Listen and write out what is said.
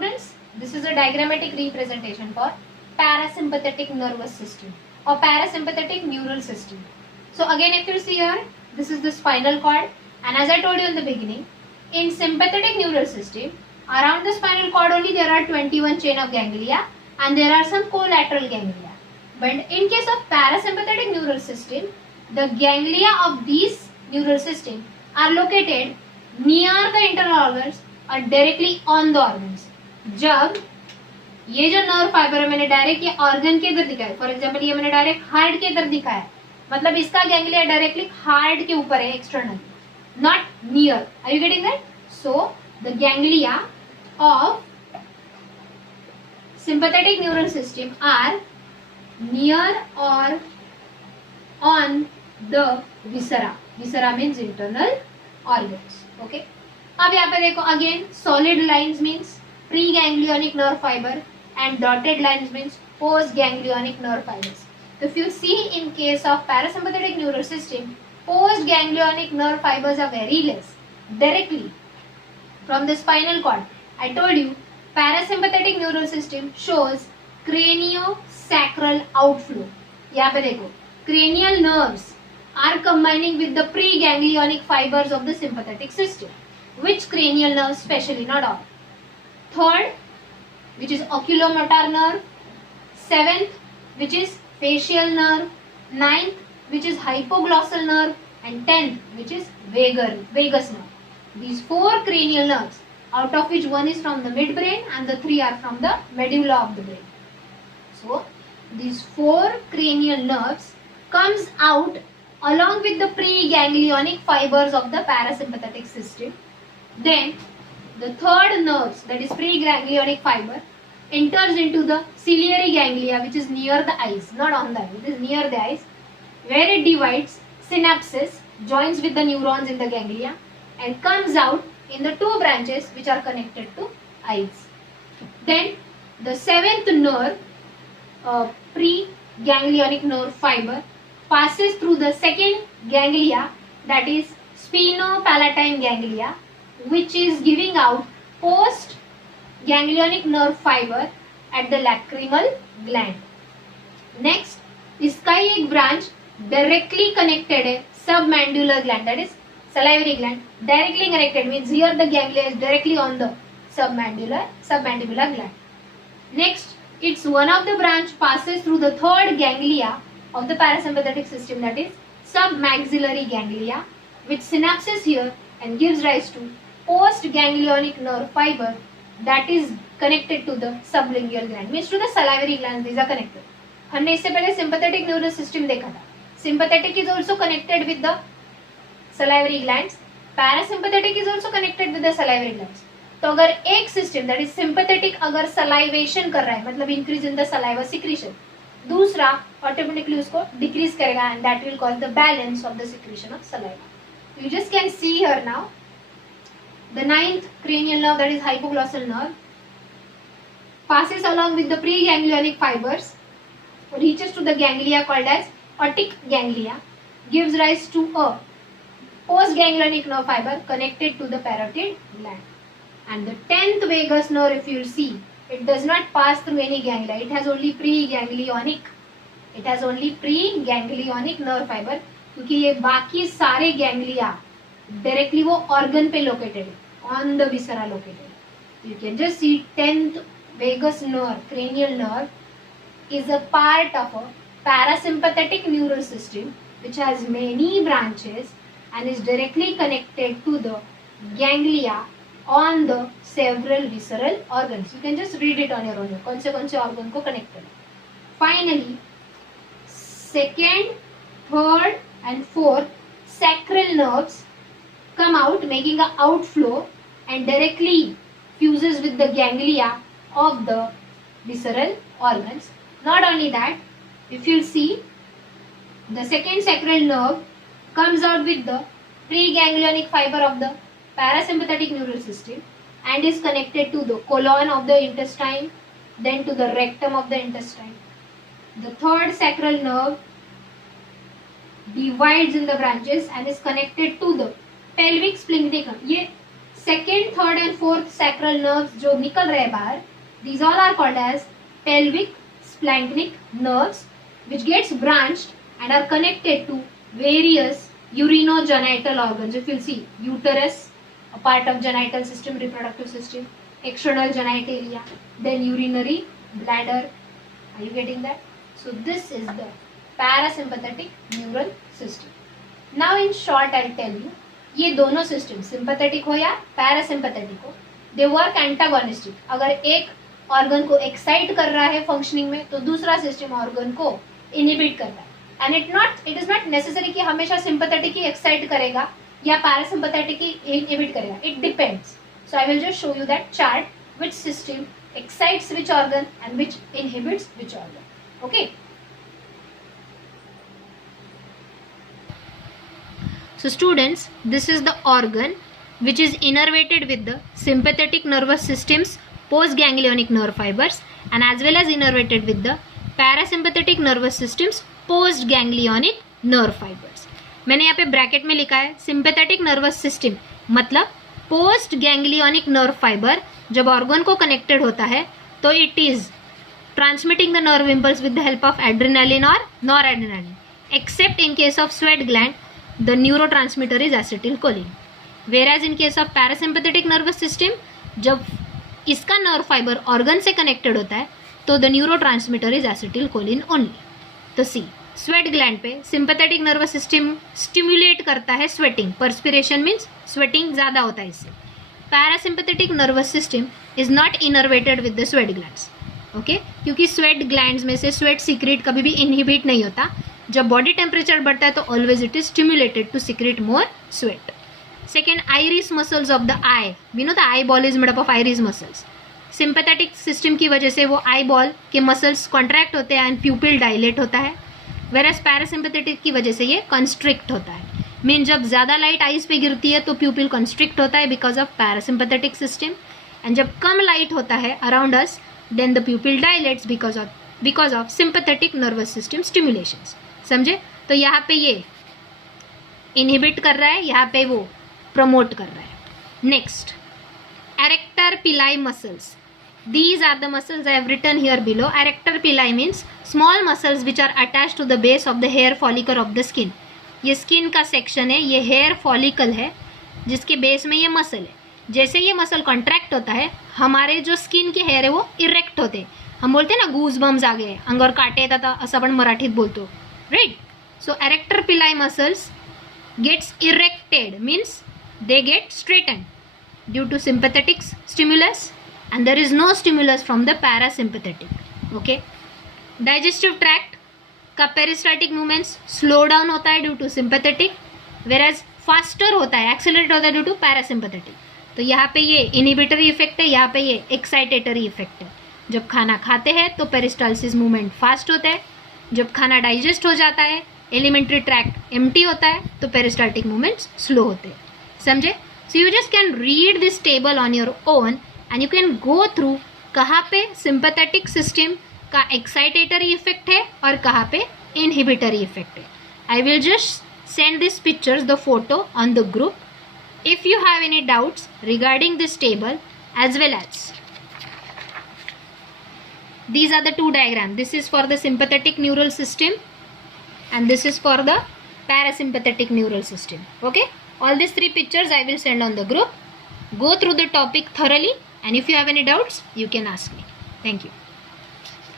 Students, this is a diagrammatic representation for parasympathetic nervous system or parasympathetic neural system. So again, if you see here, this is the spinal cord, and as I told you in the beginning, in sympathetic neural system, around the spinal cord only there are 21 chain of ganglia and there are some collateral ganglia. But in case of parasympathetic neural system, the ganglia of these neural system are located near the internal organs और directly on the organs. जब ये जो nerve fibre है मैंने direct ये organ के इधर दिखाया, फॉर एग्जांपल ये मैंने डायरेक्ट हार्ट के इधर दिखाया, मतलब इसका गैंग्लिया डायरेक्टली हार्ट के ऊपर है, external, not near. Are you getting that? So the ganglia of sympathetic neural system are near or on the viscera. Viscera means internal organs. Okay. अब यहाँ पे देखो again solid lines means preganglionic nerve fibre and dotted lines means postganglionic nerve fibres. If you see in case of parasympathetic neural system, postganglionic nerve fibres are very less directly from the spinal cord. I told you parasympathetic neural system shows craniosacral outflow. यहाँ पे देखो cranial nerves are combining with the preganglionic fibers of the sympathetic system. Which cranial nerve specially? Not all. Third, which is oculomotor nerve. Seventh, which is facial nerve. Ninth, which is hypoglossal nerve. And 10th, which is vagus nerve. These four cranial nerves, out of which one is from the midbrain and the three are from the medulla of the brain. So, these four cranial nerves comes out along with the preganglionic fibers of the parasympathetic system. Then the third nerves, that is preganglionic fiber, enters into the ciliary ganglia, which is near the eyes, not on the eye, it is near the eyes, where it divides, synapses, joins with the neurons in the ganglia and comes out in the two branches which are connected to eyes. Then the seventh nerve, preganglionic nerve fiber, passes through the second ganglia, that is spinopalatine ganglia, which is giving out post ganglionic nerve fiber at the lacrimal gland. Next, इसका ही एक branch directly connected है submandibular gland, that is salivary gland. Directly connected means here the ganglia is directly on the submandibular gland. Next, it's one of the branch passes through the third ganglia of the parasympathetic system, that is submaxillary ganglia, which synapses here and gives rise to post ganglionic nerve fiber that is connected to the sublingual gland, means to the salivary glands. These are connected. हमने इससे पहले sympathetic neural system देखा था. Sympathetic is also connected with the salivary glands. Parasympathetic is also connected with the salivary glands. तो अगर एक system that is sympathetic अगर salivation कर रहा है, मतलब increase in the saliva secretion, दूसरा automatically उसको decrease करेगा, and that will cause the balance of the secretion of saliva. You just can see here now the ninth cranial nerve, that is hypoglossal nerve, passes along with the preganglionic fibers, reaches to the ganglia called as otic ganglia, gives rise to a postganglionic nerve fiber connected to the parotid gland. And the 10th vagus nerve, if you see, it does not pass through any ganglia, it has only preganglionic nerve fiber, क्योंकि ये बाकी सारे ganglia directly वो organ पे located है, on the viscera located. You can just see 10th vagus nerve, cranial nerve, is a part of a parasympathetic neural system which has many branches and is directly connected to the ganglia on the several visceral organs. You can just read it on your own. कौन से organ को connected. Finally, second, third and fourth sacral nerves come out, making an outflow and directly fuses with the ganglia of the visceral organs. Not only that, if you see, the second sacral nerve comes out with the preganglionic fiber of the parasympathetic neural system and is connected to the colon of the intestine, then to the rectum of the intestine. The third sacral nerve divides in the branches and is connected to the pelvic sphincter. ये second, third and fourth sacral nerves जो निकल रहे हैं बाहर, these all are called as pelvic splanchnic nerves which gets branched and are connected to various urinogenital organs. If you'll see, uterus, a part of genital system, reproductive system, external genitalia, then urinary bladder. Are you getting that? So this is the parasympathetic neural system. Now in short I'll tell you, ये दोनों system sympathetic हो या parasympathetic हो, they work antagonistic. अगर एक organ को excite कर रहा है फंक्शनिंग में तो दूसरा सिस्टम ऑर्गन को इनहिबिट कर रहा है. And it is not necessary कि हमेशा सिंपैथेटिक ही एक्साइट करेगा या पैरासिम्पैथेटिक ही इनहिबिट करेगा. It depends. So I will just show you that chart which system excites which organ and which inhibits which organ. Okay. So students, this is the organ which is innervated with the sympathetic nervous system's postganglionic nerve fibers and as well as innervated with the parasympathetic nervous system's postganglionic nerve fibers. मैंने यहाँ पे bracket में लिखा है sympathetic nervous system, मतलब postganglionic nerve fibre जब organ को connected होता है तो it is transmitting the nerve impulse with the help of adrenaline और noradrenaline. Except in case of sweat gland the neurotransmitter is acetylcholine. Whereas in case of parasympathetic nervous system जब इसका nerve fibre organ से connected होता है तो the neurotransmitter is acetylcholine only. तो see, sweat gland पे sympathetic nervous system stimulate करता है स्वेटिंग. पर्स्पिरेशन मीन्स स्वेटिंग ज़्यादा होता है इससे. Parasympathetic nervous system is not innervated with the sweat glands. Okay, क्योंकि स्वेट ग्लैंड्स में से स्वेट सीक्रेट कभी भी इनहिबिट नहीं होता. जब बॉडी टेम्परेचर बढ़ता है तो always it is stimulated to secrete more sweat. Second, iris muscles of the eye. We know the eyeball is made up of iris muscles. Sympathetic system की वजह से वो आई बॉल के muscles contract होते हैं and प्यूपिल dilate होता है. Virus parasympathetic की वजह से ये कंस्ट्रिक्ट होता है. मीन जब ज़्यादा लाइट आइज पे गिरती है तो प्यूपिल कंस्ट्रिक्ट होता है because of parasympathetic system. And जब कम लाइट होता है around us then the pupil dilates because of sympathetic nervous system stimulations. समझे? तो यहाँ पे ये इनहिबिट कर रहा है, यहाँ पे वो प्रमोट कर रहा है. Next, erector pili muscles. These are the muscles I have written here below. Arrector pili means small muscles which are attached to the base of the hair follicle of the skin. ये skin का section है, ये hair follicle है जिसके base में ये muscle है. जैसे ये मसल कॉन्ट्रैक्ट होता है हमारे जो स्किन के हेयर है वो इरेक्ट होते. हम बोलते हैं ना गूज बम्स आ गए, अंगावर काटे येतात असं आपण मराठीत बोलतो, right? So erector pili muscles gets erected means they get straighten due to sympathetic stimulus and there is no stimulus from the parasympathetic. Okay, digestive tract का peristaltic movements slow down होता है due to sympathetic, whereas faster होता है, accelerate होता है due to parasympathetic. तो यहाँ पे ये inhibitory effect है, यहाँ पे ये excitatory effect है. जब खाना खाते हैं तो peristalsis movement fast होता है, जब खाना digest हो जाता है alimentary tract empty होता है तो peristaltic movements slow होते हैं. समझे? So you just can read this table on your own and you can go through कहाँ पे sympathetic system का excitatory effect है और कहाँ पे inhibitory effect है. I will just send these pictures, the photo on the group. If you have any doubts regarding this table as well as these are the two diagrams. This is for the sympathetic neural system and this is for the parasympathetic neural system. Okay, all these three pictures I will send on the group. Go through the topic thoroughly and if you have any doubts you can ask me. Thank you.